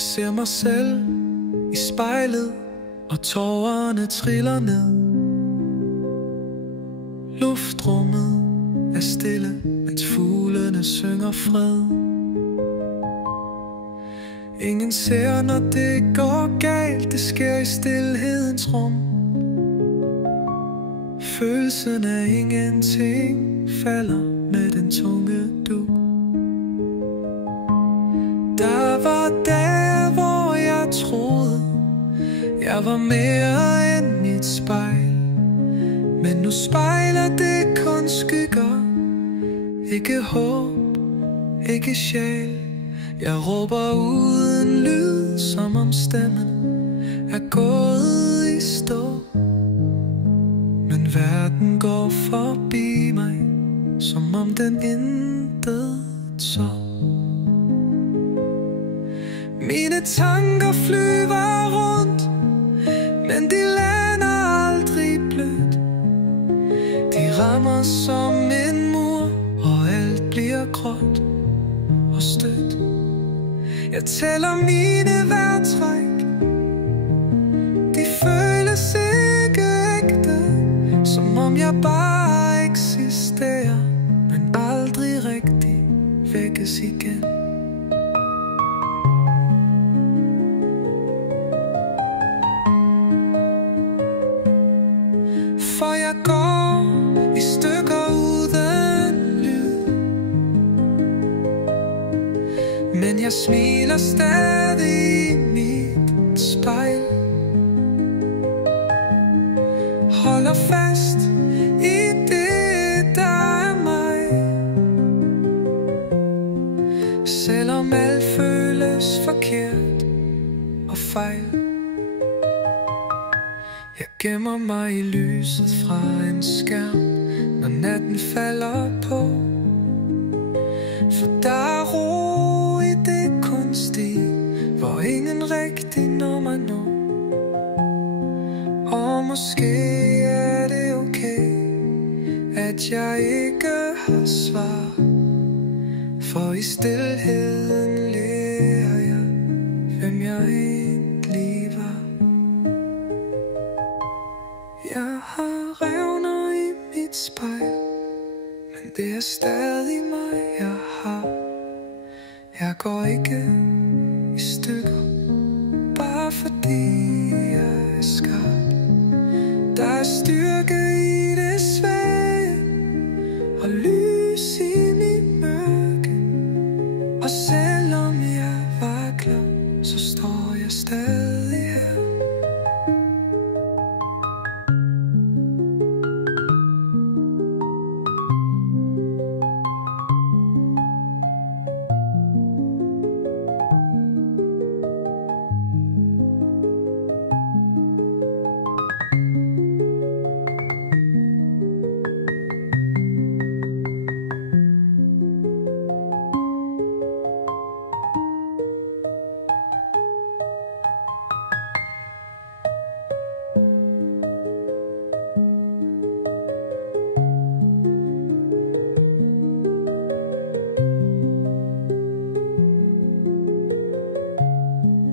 Jeg ser mig selv i spejlet, og tårerne triller ned. Luftrummet er stille, mens fuglene synger fred. Ingen ser, når det går galt, det sker i stilhedens rum. Følelsen af ingenting falder med den tunge dug. Der var dage, hvor jeg troede, jeg var mere end mit spejl. Men nu spejler det kun skygger, ikke håb, ikke sjæl. Jeg råber uden lyd, som om stemmen er gået i stå. Men verden går forbi mig, som om den intet så. Mine tanker flyver rundt, men de lander aldrig blødt. De rammer som en mur, og alt bliver gråt og stødt. Jeg tæller mine vejrtræk, de føles ikke ægte, som om jeg bare eksisterer, men aldrig rigtig vækkes igen. For jeg går i stykker uden lyd, men jeg smiler stadig i mit spejl. Holder fast i det, der er mig, selvom alt føles forkert og fejl. Jeg gemmer mig i lyset fra en skærm, når natten falder på. For der er ro i det kunstige, hvor ingen rigtig når mig nu. Og måske er det okay, at jeg ikke har svar, for i stilheden lærer jeg, hvem jeg egentlig var. Jeg har revner i mit spejl, men det er stadig mig, jeg har. Jeg går ikke i stykker, bare fordi jeg